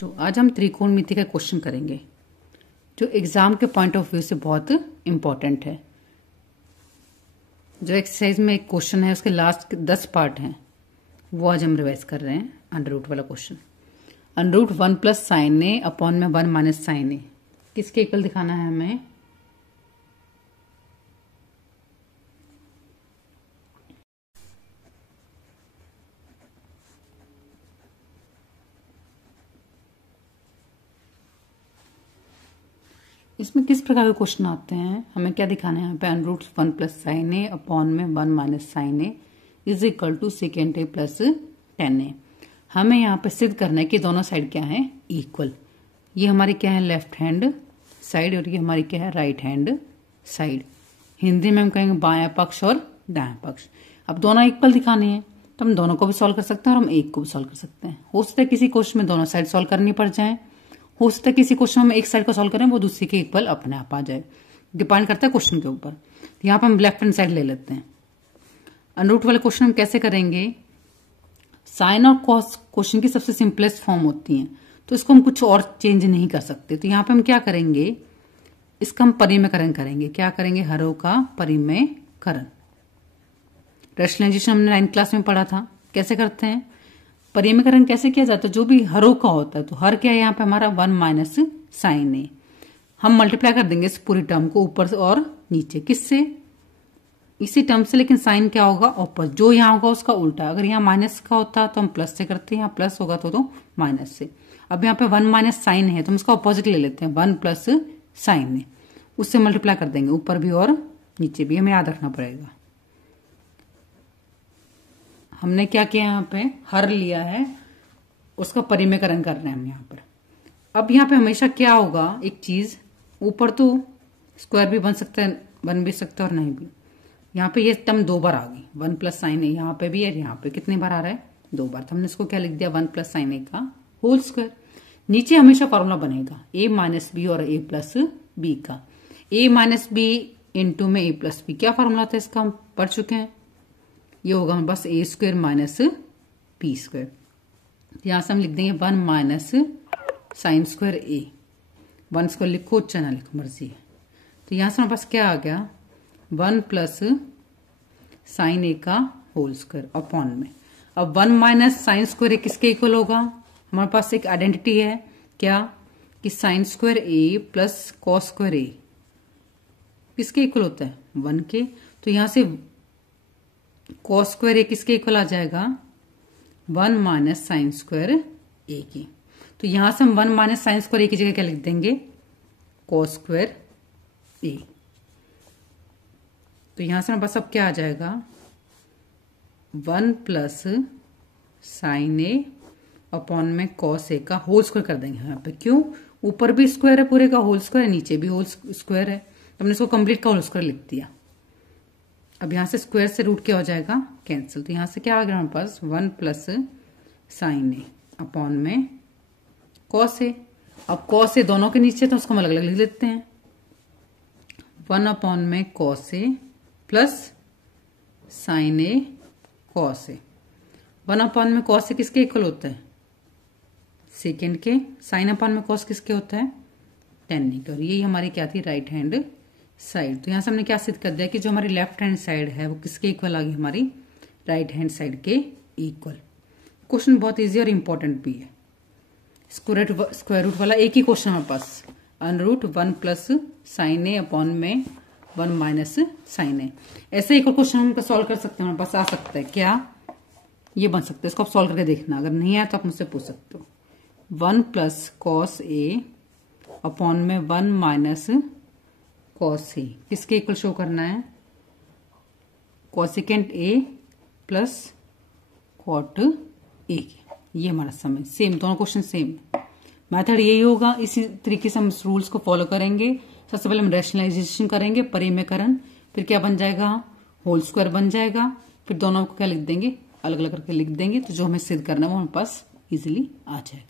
बच्चों, आज हम त्रिकोणमिति का क्वेश्चन करेंगे जो एग्जाम के पॉइंट ऑफ व्यू से बहुत इंपॉर्टेंट है। जो एक्सरसाइज में एक क्वेश्चन है उसके लास्ट 10 पार्ट हैं वो आज हम रिवाइज कर रहे हैं। अंडर रूट वाला question, under root 1 plus sine A upon में 1 माइनस साइन ए किसके इक्वल दिखाना है हमें। इसमें किस प्रकार के क्वेश्चन आते हैं, हमें क्या दिखाना है यहाँ पे। Under root 1 plus sine A upon में 1 minus sine A is equal to sec A plus 10 A. हमें यहाँ पे सिद्ध करना है कि दोनों साइड क्या है, इक्वल। ये हमारी क्या है, लेफ्ट हैंड साइड, और ये हमारी क्या है, राइट हैंड साइड। हिंदी में हम कहेंगे बायां पक्ष और दायां पक्ष। अब दोनों इक्वल दिखाने हैं तो हम दोनों को भी सॉल्व कर सकते हैं और हम एक को भी सॉल्व कर सकते हैं। हो सकता है किसी क्वेश्चन में दोनों साइड सॉल्व करनी पड़ जाए, हो सकता है किसी क्वेश्चन में एक साइड को सॉल्व करें वो दूसरी के इक्वल अपने आप आ जाए, डिपेंड करता है क्वेश्चन के ऊपर। यहाँ पे हम लेफ्ट हैंड साइड ले लेते हैं। अंडर रूट वाले क्वेश्चन हम कैसे करेंगे, साइन और कॉस क्वेश्चन की सबसे सिंपलेस्ट फॉर्म होती है, तो इसको हम कुछ और चेंज नहीं कर सकते। तो यहाँ पे हम क्या करेंगे, इसका हम परिमेयकरण करेंगे। क्या करेंगे, हरों का परिमेयकरण। रैशनलाइजेशन हमने 9th क्लास में पढ़ा था, कैसे करते हैं। परिमेयकरण कैसे किया जाता है, जो भी हरों का होता है, तो हर क्या है यहाँ पे हमारा 1 माइनस साइन ए। हम मल्टीप्लाई कर देंगे इस पूरी टर्म को ऊपर से और नीचे, किससे, इसी टर्म से, लेकिन साइन क्या होगा, ऑपोजिट। जो यहाँ होगा उसका उल्टा। अगर यहाँ माइनस का होता तो हम प्लस से करते हैं, यहाँ प्लस होगा तो माइनस से। अब यहाँ पे 1 माइनस साइन है तो हम इसका ऑपोजिट ले लेते हैं, 1 प्लस साइन है, उससे मल्टीप्लाई कर देंगे ऊपर भी और नीचे भी, हमें याद रखना पड़ेगा। हमने क्या किया, यहाँ पे हर लिया है, उसका परिमेयकरण कर रहे हैं हम यहाँ पर। अब यहाँ पे हमेशा क्या होगा, एक चीज, ऊपर तो स्क्वायर भी बन सकता है, बन भी सकता है और नहीं भी। यहाँ पे ये टर्म 2 बार आ गई, 1 प्लस साइन ए, यहाँ पे भी है, यहाँ पे कितनी बार आ रहा है, 2 बार। तो हमने इसको क्या लिख दिया, 1 प्लस साइन ए का होल स्क्वायर। नीचे हमेशा फॉर्मूला बनेगा ए माइनस बी और ए प्लस बी का। ए माइनस बी इंटू में ए प्लस बी, क्या फॉर्मूला था इसका, हम पढ़ चुके हैं। ये होगा हमारे पास ए स्क्वायर माइनस बी स्क्वायर। यहां से हम लिख देंगे 1 माइनस साइन स्क्वायर ए। 1 स्क्वायर लिखो चाहे ना लिखो, मर्जी है। तो यहां से हमारे पास क्या आ गया, 1 प्लस साइन ए का होल स्क्वायर अपॉन में। अब 1 माइनस साइन स्क्वायर ए किसके इक्वल होगा, हमारे पास एक आइडेंटिटी है क्या, कि साइन स्क्वायर ए प्लस कॉस स्क्वायर ए किसके इक्वल होता है, 1 के। तो यहां से कॉस स्क्वायर ए किसके इक्वल आ जाएगा, 1 माइनस साइन स्क्वायर ए की। तो यहां से हम 1 माइनस साइन स्क्वायर ए की जगह क्या लिख देंगे, कॉस स्क्वायर ए। तो यहां से हमारे पास अब क्या आ जाएगा, 1 प्लस साइन ए अपॉन में कॉस ए का होल स्क्वायर कर देंगे यहाँ पे। क्यों, ऊपर भी स्क्वायर है पूरे का होल स्क्वायर है, नीचे भी होल स्क्वायर है, तो हमने इसको कंप्लीट का होल स्क्वायर लिख दिया। अब यहां से स्क्वायर से रूट क्या हो जाएगा, कैंसिल। तो यहां से क्या आ गया हमारे पास, 1 प्लस साइन ए अपॉन में कॉस ए। अब कॉस ए दोनों के नीचे तो उसको हम अलग अलग लिख लेते हैं, 1 अपॉन में cos A plus sine A cos A. 1 upon में कॉस ए किसके इक्वल होता है, सेकेंड के। साइन अपॉन में कॉस किसके होता है, tan के। और यही हमारी क्या थी, राइट हैंड साइड। तो यहां से हमने क्या सिद्ध कर दिया कि जो हमारी लेफ्ट हैंड साइड है वो किसके इक्वल आ गई, हमारी राइट हैंड साइड के इक्वल। क्वेश्चन बहुत इजी और इंपॉर्टेंट भी है। स्क्वायर रूट वाला एक ही क्वेश्चन हमारे पास, under root 1 plus sine A upon में 1 माइनस साइन ए। ऐसे एक और क्वेश्चन हम सॉल्व कर सकते हैं, हमारे पास आ सकता है क्या, ये बन सकता है। इसको आप सॉल्व करके देखना, अगर नहीं आया तो आप मुझसे पूछ सकते हो। 1 प्लस कॉस ए अपॉन में 1 माइनस कॉस ए किसके इक्वल शो करना है, cosecant A plus cot A. ये हमारा समय सेम, दोनों क्वेश्चन सेम। मेथड यही होगा, इसी तरीके से हम इस रूल्स को फॉलो करेंगे। सबसे पहले हम रैशनलाइजेशन करेंगे, परिमेयकरण, फिर क्या बन जाएगा, होल स्क्वायर बन जाएगा। फिर दोनों को क्या लिख देंगे, अलग अलग करके लिख देंगे, तो जो हमें सिद्ध करना है वो हमारे पास इजिली आ जाएगा।